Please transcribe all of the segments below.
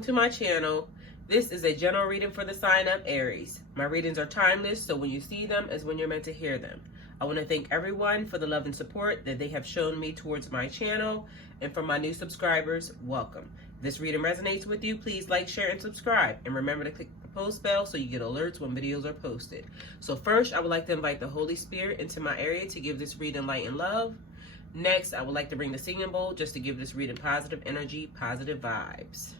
welcome to my channel. This is a general reading for the sign of Aries. My readings are timeless, so when you see them is when you're meant to hear them. I want to thank everyone for the love and support that they have shown me towards my channel, and for my new subscribers, welcome. If this reading resonates with you, please like, share, and subscribe, and remember to click the post bell so you get alerts when videos are posted. So first, I would like to invite the Holy Spirit into my area to give this reading light and love. Next, I would like to bring the singing bowl just to give this reading positive energy, positive vibes.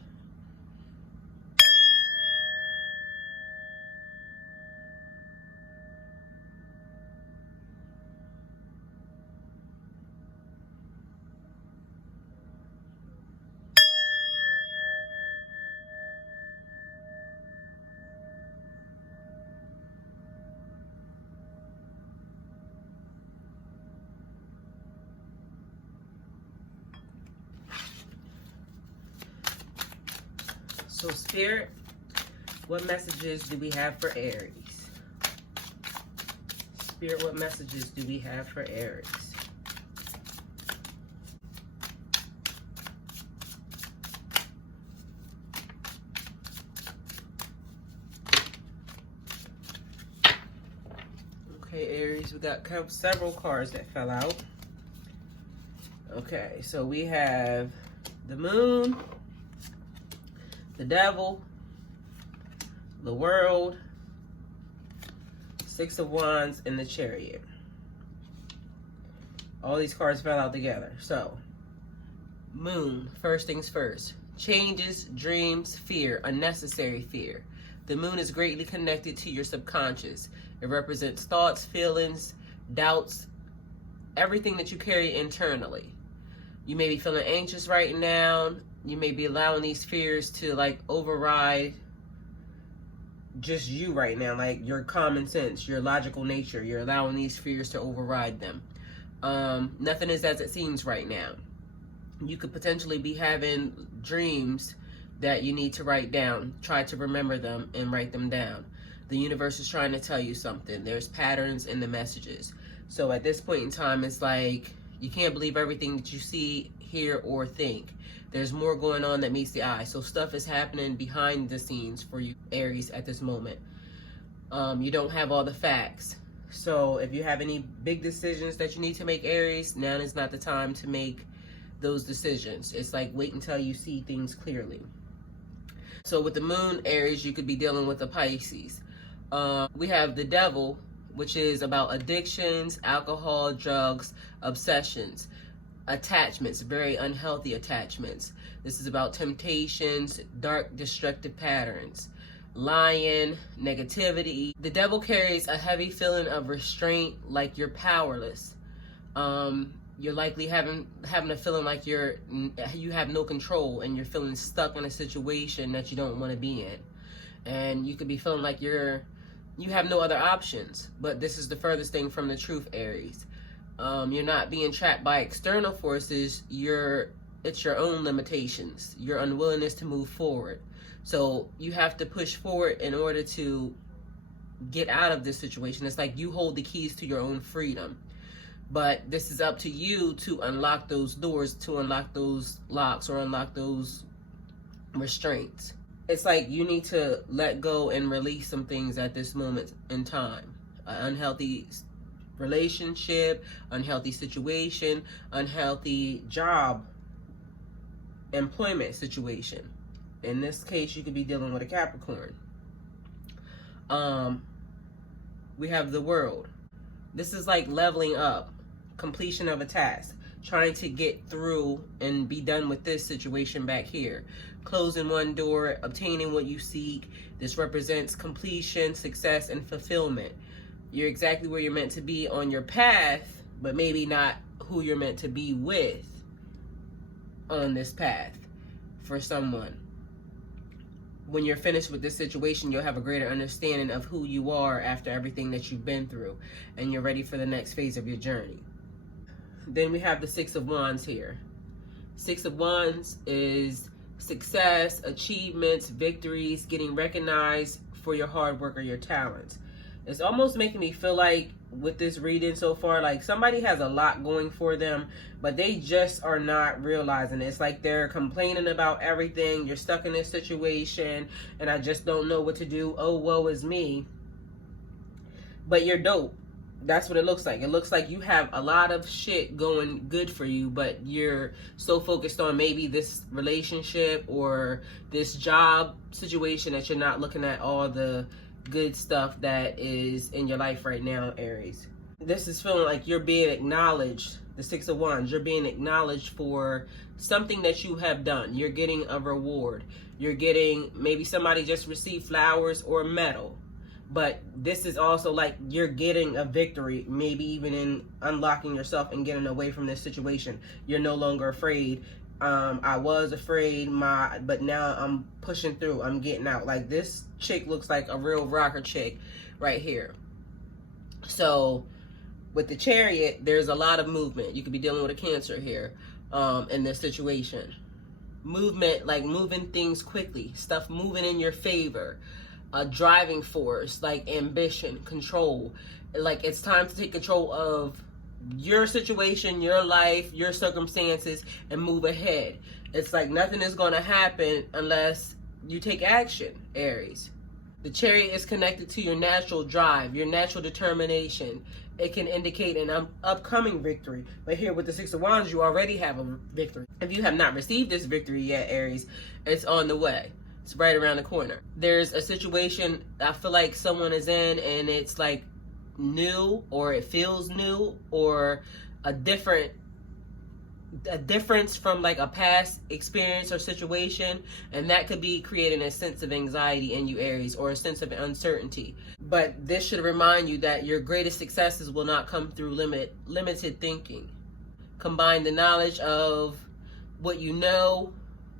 So Spirit, what messages do we have for Aries? Spirit, what messages do we have for Aries? Okay, Aries, we got several cards that fell out. Okay, so we have the Moon, the Devil, the World, Six of Wands, and the Chariot. All these cards fell out together. So, Moon, first things first. Changes, dreams, fear, unnecessary fear. The Moon is greatly connected to your subconscious. It represents thoughts, feelings, doubts, everything that you carry internally. You may be feeling anxious right now. You may be allowing these fears to override just you right now, like your common sense, your logical nature. You're allowing these fears to override them. Nothing is as it seems right now. You could potentially be having dreams that you need to write down. Try to remember them and write them down. The universe is trying to tell you something. There's patterns in the messages. So at this point in time, it's like you can't believe everything that you see, hear, or think. There's more going on that meets the eye. So stuff is happening behind the scenes for you, Aries, at this moment. You don't have all the facts. So if you have any big decisions that you need to make, Aries, now is not the time to make those decisions. It's like wait until you see things clearly. So with the Moon, Aries, you could be dealing with a Pisces. We have the Devil, which is about addictions, alcohol, drugs, obsessions. Attachments, very unhealthy attachments. This is about temptations, dark, destructive patterns, lying, negativity. The Devil carries a heavy feeling of restraint, like you're powerless. You're likely having a feeling like you have no control, and you're feeling stuck in a situation that you don't want to be in. And you could be feeling like you have no other options. But this is the furthest thing from the truth, Aries. You're not being trapped by external forces. It's your own limitations, your unwillingness to move forward. So you have to push forward in order to get out of this situation. It's like you hold the keys to your own freedom. But this is up to you to unlock those doors, to unlock those locks, or unlock those restraints. It's like you need to let go and release some things at this moment in time. Unhealthy relationship, unhealthy situation, unhealthy job, employment situation. In this case, you could be dealing with a Capricorn. We have the World. This is like leveling up, completion of a task, trying to get through and be done with this situation back here. Closing one door, obtaining what you seek. This represents completion, success, and fulfillment. You're exactly where you're meant to be on your path, but maybe not who you're meant to be with on this path for someone. When you're finished with this situation, you'll have a greater understanding of who you are after everything that you've been through, and you're ready for the next phase of your journey. Then we have the Six of Wands here. Six of Wands is success, achievements, victories, getting recognized for your hard work or your talents. It's almost making me feel like with this reading so far, like somebody has a lot going for them, but they just are not realizing it. It's like they're complaining about everything. You're stuck in this situation and I just don't know what to do. Oh, woe is me. But you're dope. That's what it looks like. It looks like you have a lot of shit going good for you, but you're so focused on maybe this relationship or this job situation that you're not looking at all the good stuff that is in your life right now, Aries. This is feeling like you're being acknowledged. The Six of Wands, you're being acknowledged for something that you have done. You're getting a reward. You're getting, maybe somebody just received flowers or a medal. But this is also like you're getting a victory, maybe even in unlocking yourself and getting away from this situation. You're no longer afraid. I was afraid, but now I'm pushing through. I'm getting out. Like this chick looks like a real rocker chick right here. So with the Chariot, there's a lot of movement. You could be dealing with a Cancer here in this situation. Movement, like moving things quickly, stuff moving in your favor. A driving force, like ambition, control. Like it's time to take control of your situation, your life, your circumstances, and move ahead. It's like nothing is going to happen unless you take action, Aries. The Chariot is connected to your natural drive, your natural determination. It can indicate an upcoming victory. But here with the Six of Wands, you already have a victory. If you have not received this victory yet, Aries, it's on the way. It's right around the corner. There's a situation I feel like someone is in and it's like new, or it feels new, or a difference from like a past experience or situation, and that could be creating a sense of anxiety in you, Aries, or a sense of uncertainty. But this should remind you that your greatest successes will not come through limited thinking. Combine the knowledge of what you know,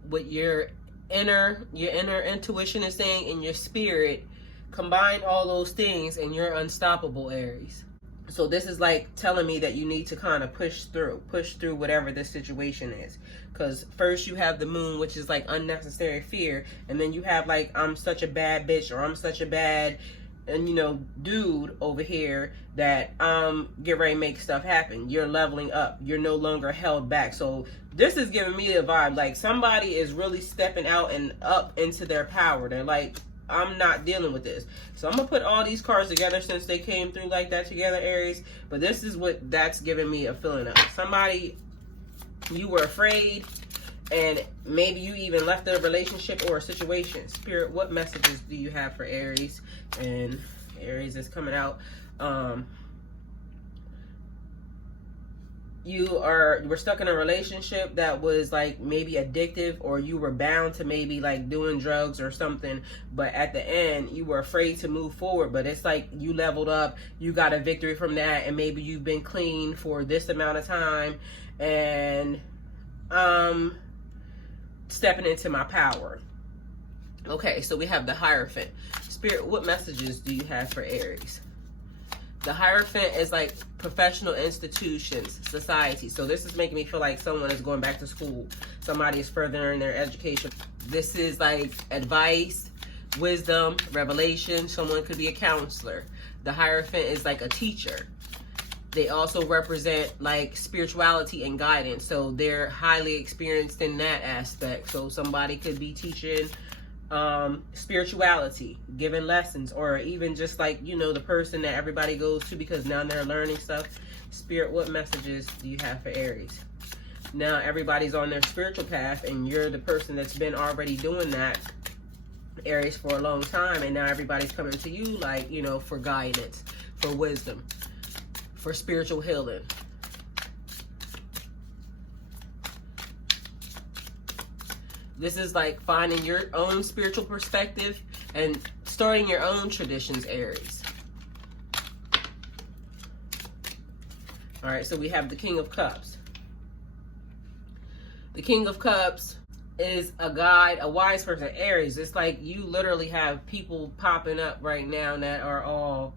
what your inner intuition is saying, in your spirit. Combine all those things and you're unstoppable, Aries. So this is like telling me that you need to kind of push through whatever this situation is. Because first you have the Moon, which is like unnecessary fear, and then you have like, I'm such a bad bitch, or I'm such a bad, and dude over here that get ready to make stuff happen. You're leveling up. You're no longer held back. So this is giving me a vibe like somebody is really stepping out and up into their power. They're like, I'm not dealing with this. So I'm gonna put all these cards together since they came through like that together, Aries. But this is what that's giving me a feeling of. Somebody, you were afraid, and maybe you even left a relationship or a situation. Spirit, what messages do you have for Aries? And Aries is coming out. You were stuck in a relationship that was like maybe addictive, or you were bound to maybe like doing drugs or something, but at the end you were afraid to move forward. But it's like you leveled up, you got a victory from that, and maybe you've been clean for this amount of time, and stepping into my power. Okay, so we have the Hierophant. Spirit, what messages do you have for Aries? The Hierophant is like professional institutions, society. So this is making me feel like someone is going back to school. Somebody is furthering their education. This is like advice, wisdom, revelation. Someone could be a counselor. The Hierophant is like a teacher. They also represent like spirituality and guidance. So they're highly experienced in that aspect. So somebody could be teaching spirituality, giving lessons, or even just like, the person that everybody goes to because now they're learning stuff. Spirit, what messages do you have for Aries? Now everybody's on their spiritual path, and you're the person that's been already doing that, Aries, for a long time, and now everybody's coming to you like, for guidance, for wisdom, for spiritual healing. This is like finding your own spiritual perspective and starting your own traditions, Aries. All right, so we have the King of Cups. The King of Cups is a guide, a wise person, Aries. It's like you literally have people popping up right now that are all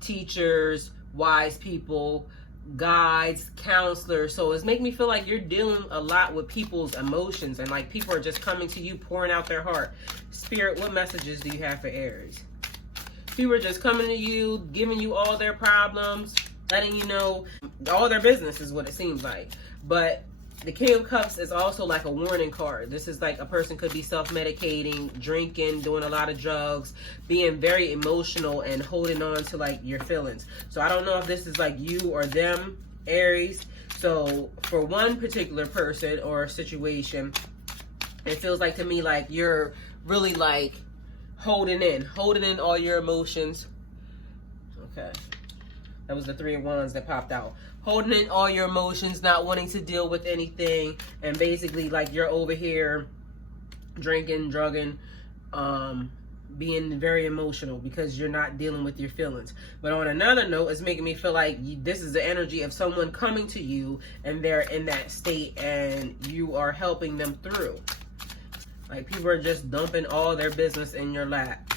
teachers, wise people, guides, counselors. So it's making me feel like you're dealing a lot with people's emotions, and like people are just coming to you, pouring out their heart. Spirit, what messages do you have for Aries? People are just coming to you, giving you all their problems, letting you know all their business is what it seems like. But the King of Cups is also like a warning card. This is like a person could be self-medicating, drinking, doing a lot of drugs, being very emotional and holding on to like your feelings. So I don't know if this is like you or them, Aries. So for one particular person or situation, it feels like to me like you're really like holding in all your emotions. Okay. That was the Three of Wands that popped out. Holding in all your emotions, not wanting to deal with anything, and basically like you're over here drinking, drugging, being very emotional because you're not dealing with your feelings. But on another note, it's making me feel like this is the energy of someone coming to you and they're in that state and you are helping them through. Like people are just dumping all their business in your lap.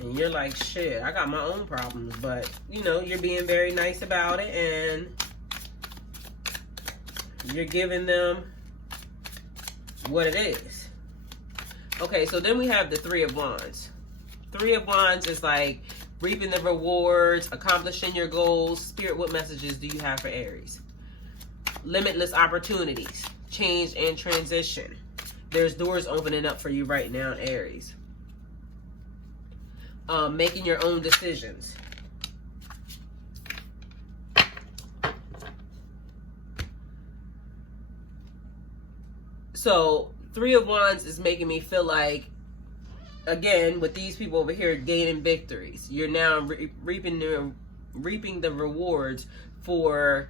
And you're like, shit, I got my own problems. But, you know, you're being very nice about it. And you're giving them what it is. Okay, so then we have the Three of Wands. Three of Wands is like reaping the rewards, accomplishing your goals. Spirit, what messages do you have for Aries? Limitless opportunities, change and transition. There's doors opening up for you right now, Aries. Making your own decisions. So, Three of Wands is making me feel like, again, with these people over here gaining victories, you're now reaping the rewards for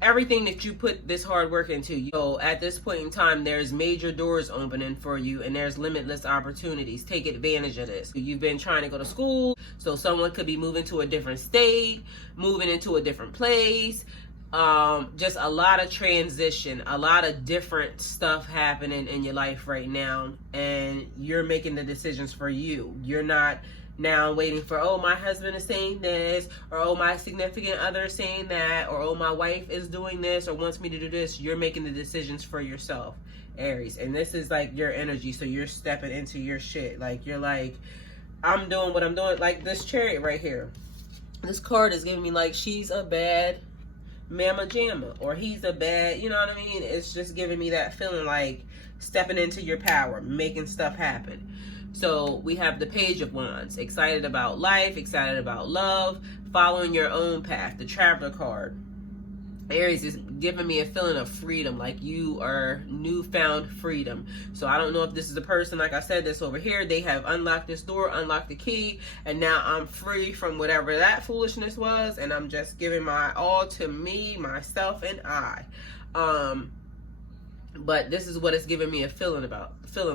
everything that you put this hard work into. So at this point in time, there's major doors opening for you and there's limitless opportunities. Take advantage of this. You've been trying to go to school, so someone could be moving to a different state, moving into a different place. Just a lot of transition, a lot of different stuff happening in your life right now, and you're making the decisions for you. You're not now waiting for, oh, my husband is saying this, or oh, my significant other is saying that, or oh, my wife is doing this or wants me to do this. You're making the decisions for yourself, Aries. And this is like your energy, so you're stepping into your shit. Like, you're like, I'm doing what I'm doing. Like this Chariot right here. This card is giving me like, she's a bad mama jamma, or he's a bad, you know what I mean? It's just giving me that feeling like stepping into your power, making stuff happen. So we have the Page of Wands, excited about life, excited about love, following your own path. The Traveler card, Aries, is giving me a feeling of freedom, like you are newfound freedom. So I don't know if this is a person, like I said, this over here, they have unlocked this door, unlocked the key, and now I'm free from whatever that foolishness was, and I'm just giving my all to me, myself, and I. But this is what it's giving me a feeling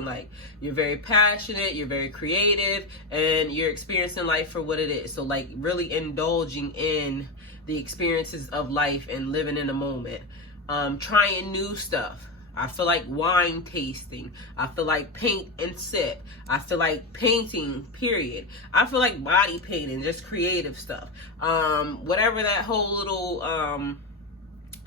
like you're very passionate, you're very creative, and you're experiencing life for what it is. So like really indulging in the experiences of life and living in the moment. Trying new stuff. I feel like wine tasting. I feel like paint and sip. I feel like painting, period. I feel like body painting, just creative stuff. Whatever that whole little,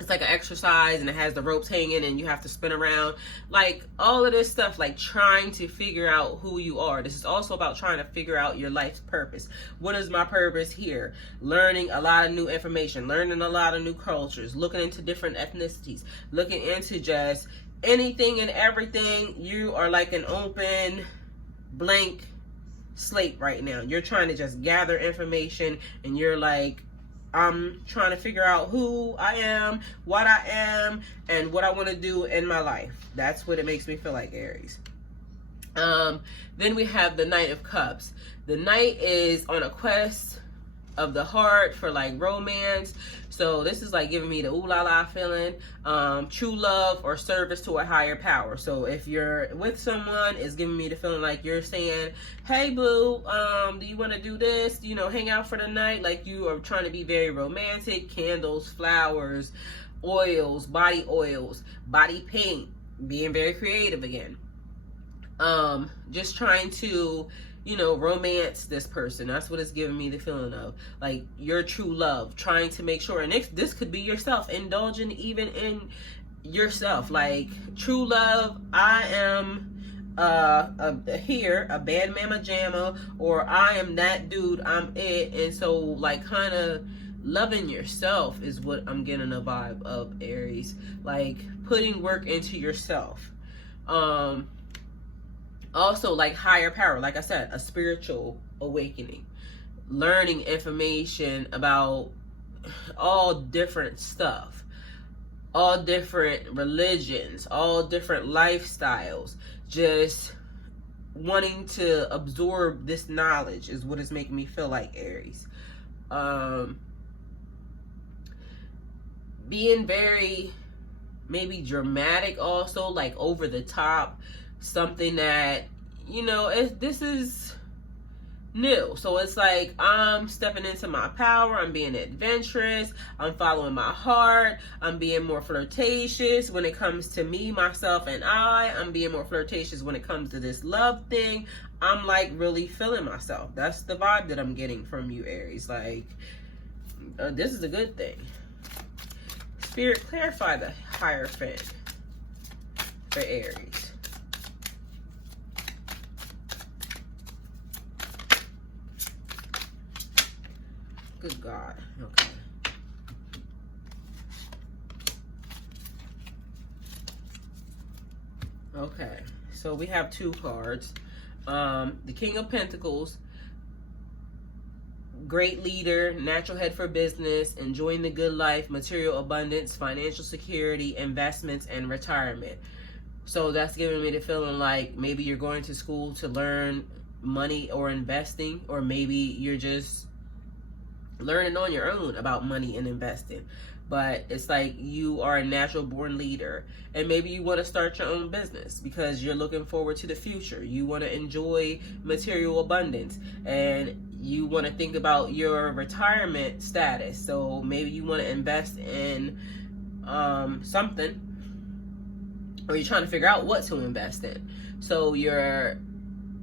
it's like an exercise and it has the ropes hanging and you have to spin around. Like all of this stuff, like trying to figure out who you are. This is also about trying to figure out your life's purpose. What is my purpose here? Learning a lot of new information, learning a lot of new cultures, looking into different ethnicities, looking into just anything and everything. You are like an open, blank slate right now. You're trying to just gather information and you're like, I'm trying to figure out who I am, what I am, and what I want to do in my life. That's what it makes me feel like, Aries. Then we have the Knight of Cups. The Knight is on a quest of the heart for like romance. So this is like giving me the ooh la la feeling, true love or service to a higher power. So if you're with someone, it's giving me the feeling like you're saying, hey boo, do you want to do this? You know, hang out for the night. Like you are trying to be very romantic. Candles, flowers, oils, body paint, being very creative again. Just trying to, you know, romance this person. That's what it's giving me the feeling of. Like your true love, trying to make sure, and this could be yourself, indulging even in yourself. Like true love, I am a bad mama jamma, or I am that dude, I'm it. And so like kind of loving yourself is what I'm getting a vibe of, Aries. Like putting work into yourself. Also like higher power, like I said, a spiritual awakening, learning information about all different stuff, all different religions, all different lifestyles. Just wanting to absorb this knowledge is what is making me feel like, Aries. Being very maybe dramatic also, like over the top, something that, you know, this is new. So it's like I'm stepping into my power, I'm being adventurous, I'm following my heart, I'm being more flirtatious when it comes to me, myself, and I'm being more flirtatious when it comes to this love thing. I'm like really feeling myself. That's the vibe that I'm getting from you, Aries. Like this is a good thing. Spirit, clarify the Hierophant for Aries. Good God. Okay. Okay. So we have two cards. The King of Pentacles. Great leader, natural head for business, enjoying the good life, material abundance, financial security, investments, and retirement. So that's giving me the feeling like maybe you're going to school to learn money or investing, or maybe you're just learning on your own about money and investing. But it's like you are a natural born leader, and maybe you want to start your own business because you're looking forward to the future. You want to enjoy material abundance, and you want to think about your retirement status. So maybe you want to invest in something, or you're trying to figure out what to invest in. So you're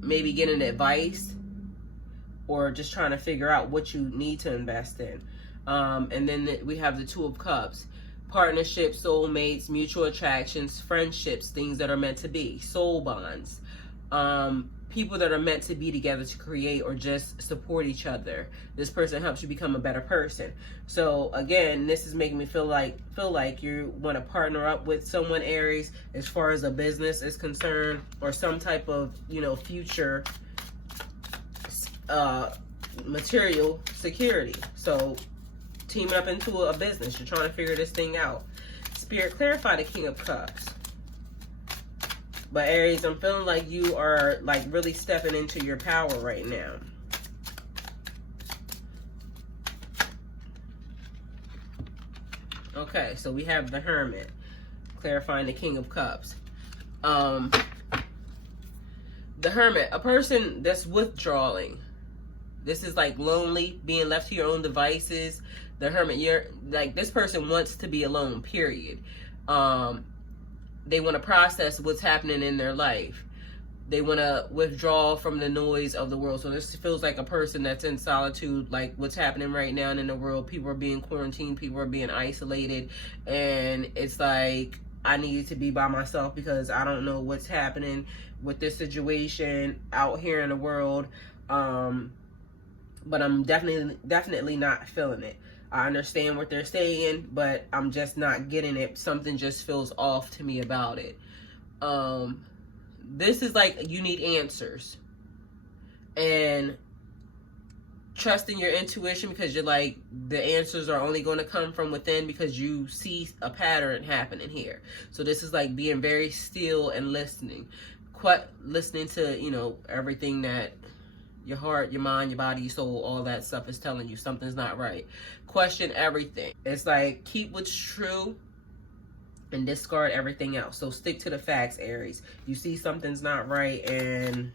maybe getting advice, or just trying to figure out what you need to invest in. And then we have the Two of Cups. Partnerships, soulmates, mutual attractions, friendships, things that are meant to be, soul bonds, people that are meant to be together to create or just support each other. This person helps you become a better person. So again, this is making me feel like you want to partner up with someone, Aries, as far as a business is concerned, or some type of, you know, future material security. So teaming up into a business, you're trying to figure this thing out. Spirit, clarify the King of Cups. But Aries, I'm feeling like you are like really stepping into your power right now. Okay, so we have the Hermit, clarifying the King of Cups. The Hermit, a person that's withdrawing. This is like lonely, being left to your own devices. The Hermit, you're like, this person wants to be alone, period. They want to process what's happening in their life. They want to withdraw from the noise of the world. So this feels like a person that's in solitude, like what's happening right now in the world. People are being quarantined, people are being isolated, and it's like, I need to be by myself because I don't know what's happening with this situation out here in the world. But I'm definitely not feeling it. I understand what they're saying, but I'm just not getting it. Something just feels off to me about it. This is like you need answers. And trusting your intuition, because you're like, the answers are only going to come from within because you see a pattern happening here. So this is like being very still and listening. Listening to, you know, everything that your heart, your mind, your body, your soul, all that stuff is telling you something's not right. Question everything. It's like, keep what's true and discard everything else. So stick to the facts, Aries. You see something's not right and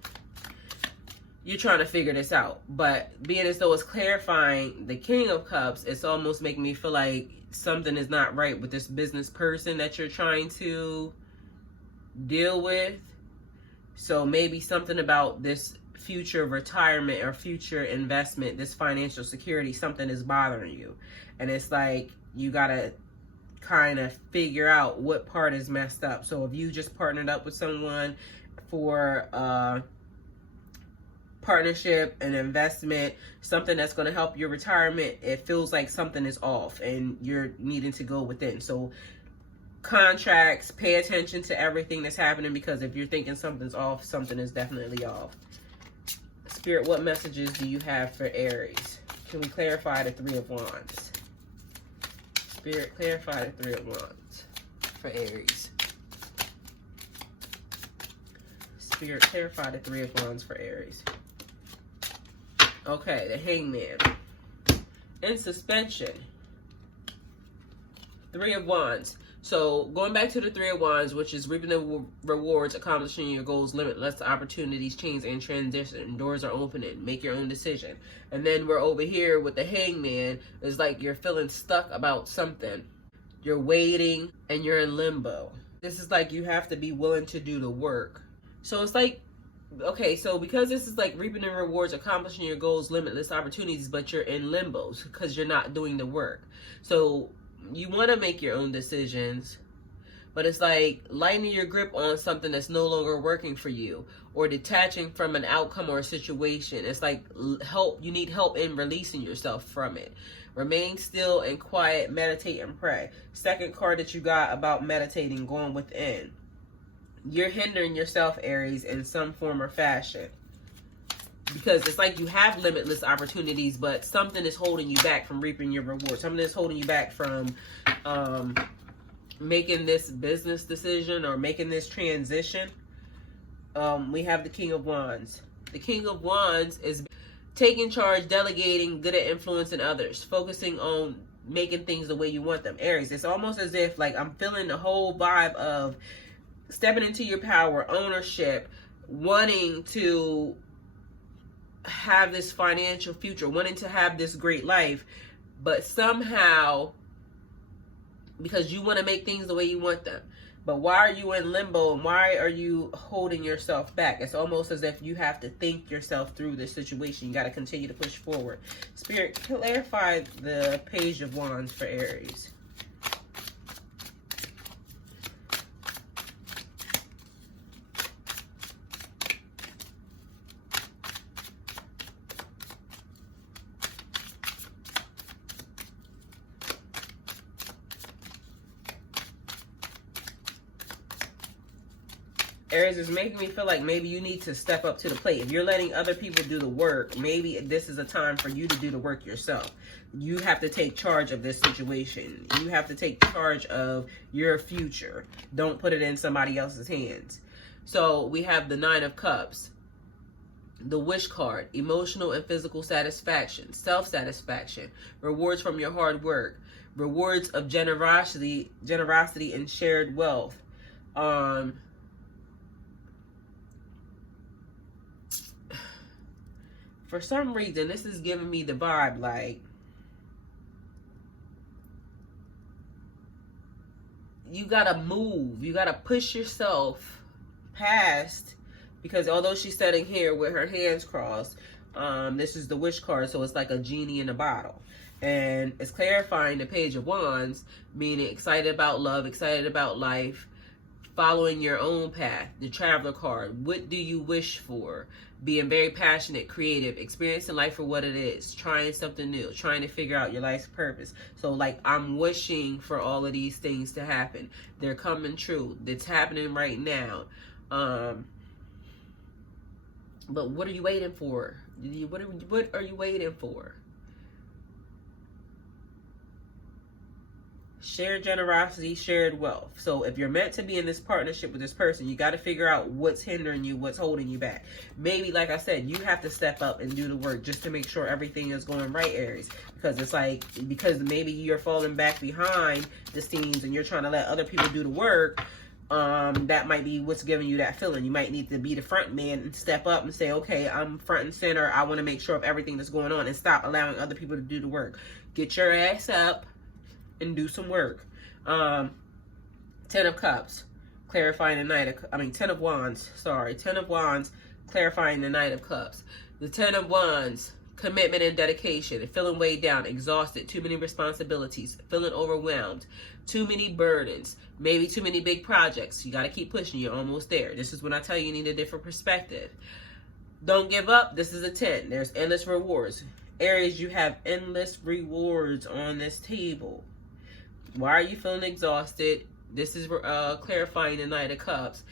you're trying to figure this out. But being as though it's clarifying the King of Cups, it's almost making me feel like something is not right with this business person that you're trying to deal with. So maybe something about this future retirement or future investment, this financial security, something is bothering you. And it's like, you gotta kind of figure out what part is messed up. So if you just partnered up with someone for partnership and investment, something that's going to help your retirement. It feels like something is off and you're needing to go within. So contracts, pay attention to everything that's happening, because if you're thinking something's off, something is definitely off. Spirit, what messages do you have for Aries? Can we clarify the Three of Wands? Spirit, clarify the Three of Wands for Aries. Spirit, clarify the Three of Wands for Aries. Okay, the Hangman. In suspension. Three of Wands. So going back to the Three of Wands, which is reaping the rewards, accomplishing your goals, limitless opportunities, change and transition. Doors are opening. Make your own decision. And then we're over here with the Hangman. It's like you're feeling stuck about something. You're waiting and you're in limbo. This is like you have to be willing to do the work. So it's like, okay, so because this is like reaping the rewards, accomplishing your goals, limitless opportunities, but you're in limbo because you're not doing the work. So you want to make your own decisions, but it's like lightening your grip on something that's no longer working for you, or detaching from an outcome or a situation. It's like you need help in releasing yourself from it. Remain still and quiet, meditate and pray. Second card that you got about meditating, going within. You're hindering yourself, Aries, in some form or fashion. Because it's like you have limitless opportunities, but something is holding you back from reaping your reward. Something is holding you back from making this business decision or making this transition. We have the King of Wands. The King of Wands is taking charge, delegating, good at influencing others, focusing on making things the way you want them. Aries, it's almost as if like I'm feeling the whole vibe of stepping into your power, ownership, wanting to have this financial future, wanting to have this great life, but somehow, because you want to make things the way you want them, but why are you in limbo and why are you holding yourself back? It's almost as if you have to think yourself through this situation. You got to continue to push forward. Spirit, clarify the Page of Wands for Aries. Aries, is making me feel like maybe you need to step up to the plate. If you're letting other people do the work, maybe this is a time for you to do the work yourself. You have to take charge of this situation. You have to take charge of your future. Don't put it in somebody else's hands. So we have the Nine of Cups. The Wish card. Emotional and physical satisfaction. Self-satisfaction. Rewards from your hard work. Rewards of generosity and shared wealth. For some reason, this is giving me the vibe like you gotta move. You gotta push yourself past, because although she's sitting here with her hands crossed, this is the Wish card, so it's like a genie in a bottle. And it's clarifying the Page of Wands, meaning excited about love, excited about life, following your own path. The Traveler card. What do you wish for? Being very passionate, creative, experiencing life for what it is, trying something new, trying to figure out your life's purpose. So like, I'm wishing for all of these things to happen. They're coming true. It's happening right now. But what are you waiting for? What are you waiting for? Shared generosity, shared wealth. So if you're meant to be in this partnership with this person, you got to figure out what's hindering you, what's holding you back. Maybe, like I said, you have to step up and do the work just to make sure everything is going right, Aries. Because it's like, because maybe you're falling back behind the scenes and you're trying to let other people do the work. That might be what's giving you that feeling. You might need to be the front man and step up and say, okay, I'm front and center. I want to make sure of everything that's going on, and stop allowing other people to do the work. Get your ass up and do some work. 10 of Cups, clarifying the 10 of Wands, sorry. 10 of Wands, clarifying the Knight of Cups. The 10 of Wands, Commitment and dedication, feeling weighed down, exhausted, too many responsibilities, feeling overwhelmed, too many burdens, maybe too many big projects. You got to keep pushing. You're almost there. This is when I tell you need a different perspective. Don't give up. This is a 10. There's endless rewards. Aries, you have endless rewards on this table. Why are you feeling exhausted? This is clarifying the Knight of Cups.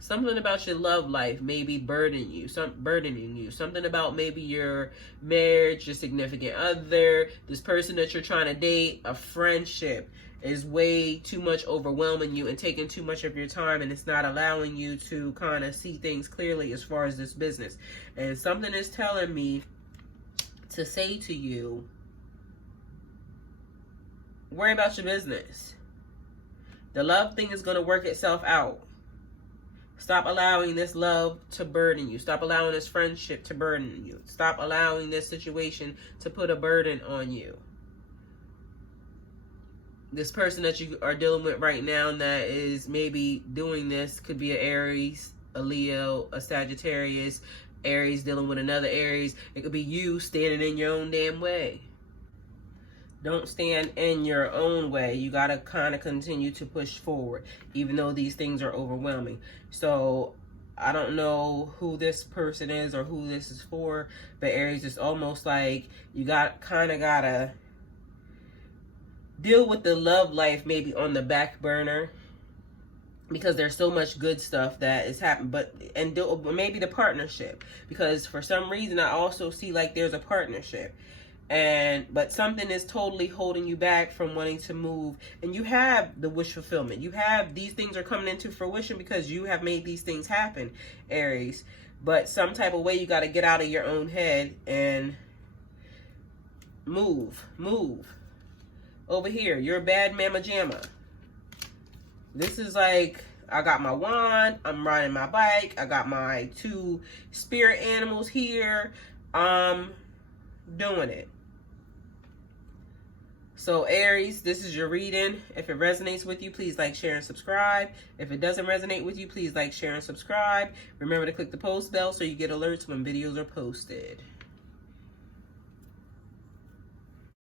Something about your love life may be burdening you. Something about maybe your marriage, your significant other, this person that you're trying to date, a friendship is way too much overwhelming you and taking too much of your time, and it's not allowing you to kind of see things clearly as far as this business. And something is telling me to say to you, worry about your business. The love thing is going to work itself out. Stop allowing this love to burden you. Stop allowing this friendship to burden you. Stop allowing this situation to put a burden on you. This person that you are dealing with right now that is maybe doing this could be an Aries, a Leo, a Sagittarius, Aries dealing with another Aries. It could be you standing in your own damn way. Don't stand in your own way. You got to kind of continue to push forward, even though these things are overwhelming. So I don't know who this person is or who this is for, but Aries, it's almost like you kind of got to deal with the love life maybe on the back burner, because there's so much good stuff that is happening, and maybe the partnership, because for some reason I also see like there's a partnership. But something is totally holding you back from wanting to move. And you have the wish fulfillment. You have these things are coming into fruition because you have made these things happen, Aries. But some type of way you got to get out of your own head and move. Over here, you're a bad mama jamma. This is like, I got my wand, I'm riding my bike, I got my 2 spirit animals here. I'm doing it. So Aries, this is your reading. If it resonates with you, please like, share, and subscribe. If it doesn't resonate with you, please like, share, and subscribe. Remember to click the post bell so you get alerts when videos are posted.